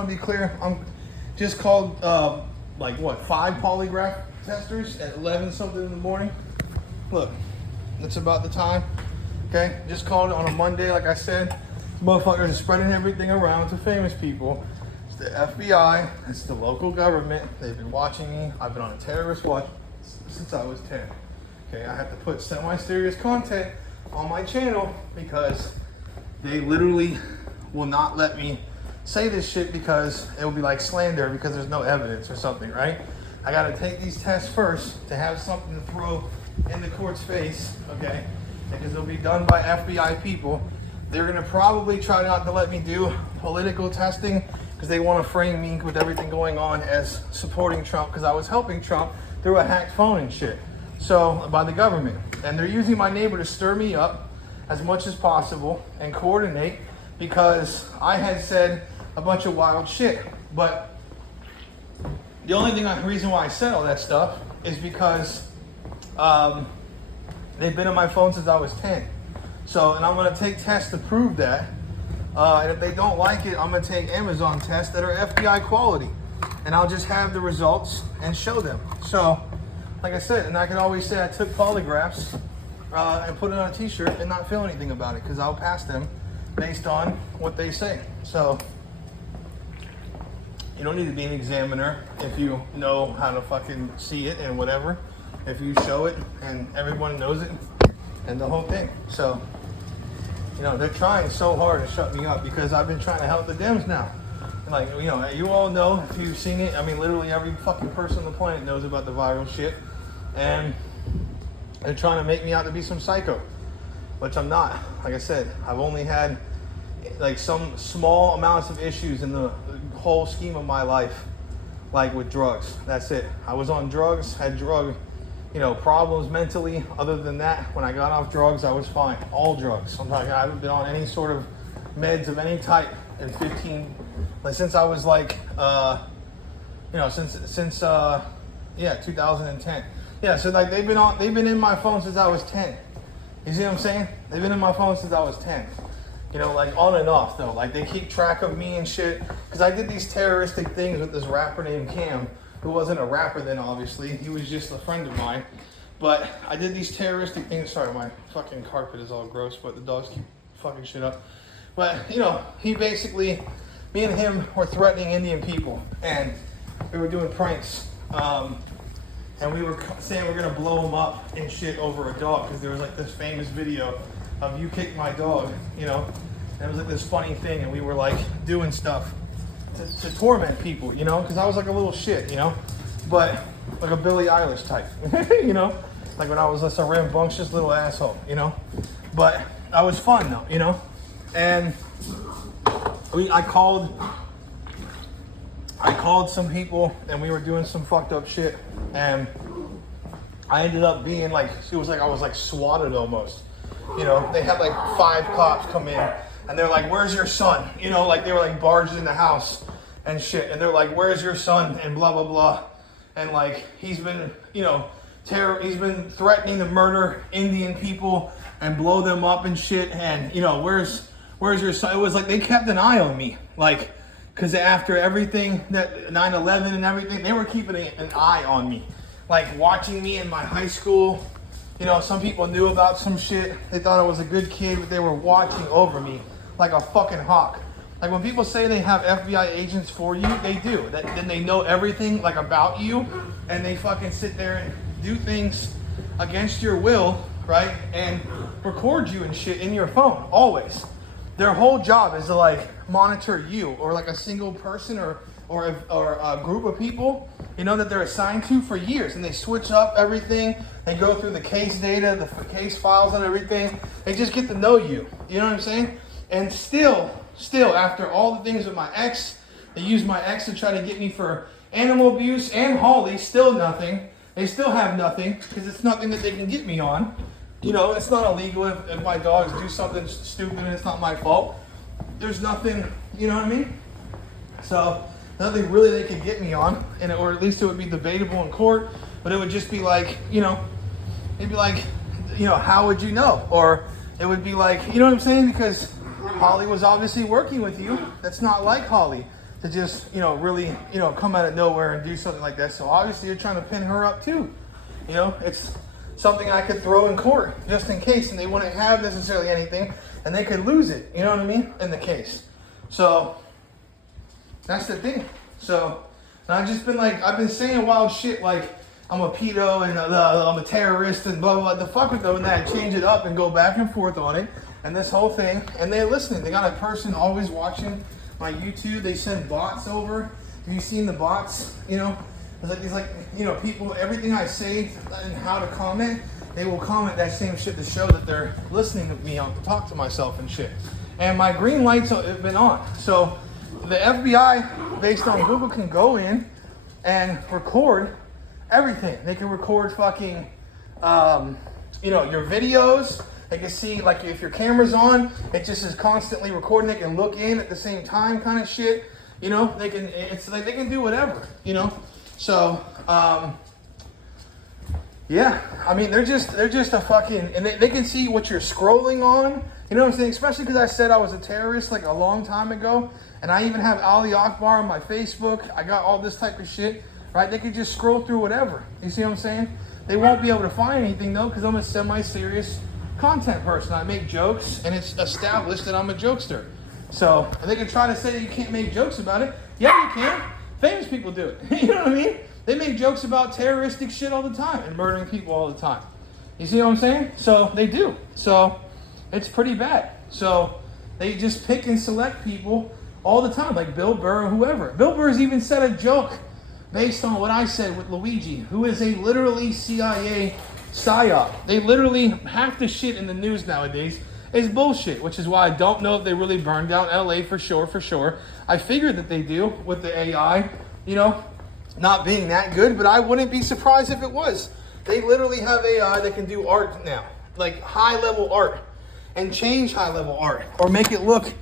To be clear, I'm just called like what, 5 polygraph testers at 11 something in the morning. Look, it's about the time. Okay, just called on a Monday. Like I said, motherfuckers are spreading everything around to famous people. It's the FBI, it's the local government. They've been watching me. I've been on a terrorist watch since I was 10. Okay, I have to put semi-serious content on my channel because they literally will not let me say this shit because it will be like slander because there's no evidence or something, right? I gotta take these tests first to have something to throw in the court's face, okay? Because they'll be done by FBI people. They're gonna probably try not to let me do political testing because they want to frame me with everything going on as supporting Trump because I was helping Trump through a hacked phone and shit. So, by the government. And they're using my neighbor to stir me up as much as possible and coordinate because I had said a bunch of wild shit. But the only reason why I said all that stuff is because they've been on my phone since I was 10. So, and I'm gonna take tests to prove that. And if they don't like it, I'm gonna take Amazon tests that are FBI quality. And I'll just have the results and show them. So, like I said, and I can always say I took polygraphs and put it on a t-shirt and not feel anything about it because I'll pass them based on what they say. So, you don't need to be an examiner if you know how to fucking see it and whatever. If you show it and everyone knows it and the whole thing. So, you know, they're trying so hard to shut me up because I've been trying to help the Dems now. Like, you know, you all know if you've seen it. I mean, literally every fucking person on the planet knows about the viral shit. And they're trying to make me out to be some psycho, which I'm not. Like I said, I've only had like some small amounts of issues in the whole scheme of my life, like with drugs. That's it. I was on drugs, had drug, problems mentally. Other than that, when I got off drugs, I was fine. All drugs. I haven't been on any sort of meds of any type in 15, since I was like, since 2010. Yeah, so like they've been in my phone since I was 10. You see what I'm saying? They've been in my phone since I was 10. Like on and off though. Like they keep track of me and shit. Because I did these terroristic things with this rapper named Cam, who wasn't a rapper then obviously. He was just a friend of mine. But I did these terroristic things. Sorry, my fucking carpet is all gross, but the dogs keep fucking shit up. But, he basically, me and him were threatening Indian people. And we were doing pranks. And we were saying we're gonna blow him up and shit over a dog because there was like this famous video of you kicked my dog, and it was like this funny thing, and we were like doing stuff to torment people, because I was like a little shit, but like a Billie Eilish type, like when I was just a rambunctious little asshole, but I was fun though, and I called some people and we were doing some fucked up shit and I ended up being like, it was like I was like swatted almost. They had like 5 cops come in and they're like, where's your son? Like they were like barged in the house and shit. And they're like, where's your son? And blah, blah, blah. And like, he's been, he's been threatening to murder Indian people and blow them up and shit. And, where's your son? It was like, they kept an eye on me. Like, because after everything, that 9/11 and everything, they were keeping an eye on me. Like watching me in my high school. Some people knew about some shit. They thought I was a good kid, but they were watching over me like a fucking hawk. Like when people say they have FBI agents for you, they do. Then they know everything like about you, and they fucking sit there and do things against your will, right? And record you and shit in your phone, always. Their whole job is to like monitor you or like a single person or a group of people, that they're assigned to for years, and they switch up everything. They go through the case data, the case files and everything. They just get to know you. You know what I'm saying? And still, after all the things with my ex, they used my ex to try to get me for animal abuse and Holly, still nothing. They still have nothing because it's nothing that they can get me on. It's not illegal if my dogs do something stupid and it's not my fault. There's nothing, you know what I mean? So, nothing really they could get me on, or at least it would be debatable in court, but it would just be like, it'd be like, how would you know? Or it would be like, you know what I'm saying? Because Holly was obviously working with you. That's not like Holly. to just, you know, really, you know, come out of nowhere and do something like that. So obviously you're trying to pin her up too. You know, it's something I could throw in court just in case, and they wouldn't have necessarily anything, and they could lose it, you know what I mean, in the case. So that's the thing. So and I've just been like, I've been saying wild shit like I'm a pedo and I'm a terrorist and blah, blah, blah. The fuck with them, and then I change it up and go back and forth on it. And this whole thing, and they're listening. They got a person always watching my YouTube. They send bots over. Have you seen the bots? You know, it's like these, like, you know, people, everything I say and how to comment, they will comment that same shit to show that they're listening to me on talk to myself and shit. And my green lights have been on. So the FBI, based on Google, can go in and record everything. They can record fucking, you know, your videos. They can see, like, if your camera's on, it just is constantly recording. They can look in at the same time, kind of shit. You know, they can. It's like they can do whatever. You know, so yeah. I mean, they're just a fucking, and they can see what you're scrolling on. You know what I'm saying? Especially because I said I was a terrorist like a long time ago, and I even have Ali Akbar on my Facebook. I got all this type of shit. Right? They could just scroll through whatever. You see what I'm saying? They won't be able to find anything though, because I'm a semi-serious content person. I make jokes, and it's established that I'm a jokester. So they can try to say that you can't make jokes about it. Yeah, you can. Famous people do it. You know what I mean? They make jokes about terroristic shit all the time and murdering people all the time. You see what I'm saying? So they do. So it's pretty bad. So they just pick and select people all the time, like Bill Burr or whoever. Bill Burr's even said a joke based on what I said with Luigi, who is a literally CIA psyop. They literally, half the shit in the news nowadays is bullshit, which is why I don't know if they really burned down LA for sure. I figured that they do with the AI, you know, not being that good, but I wouldn't be surprised if it was. They literally have AI that can do art now, like high level art, and change high level art, or make it look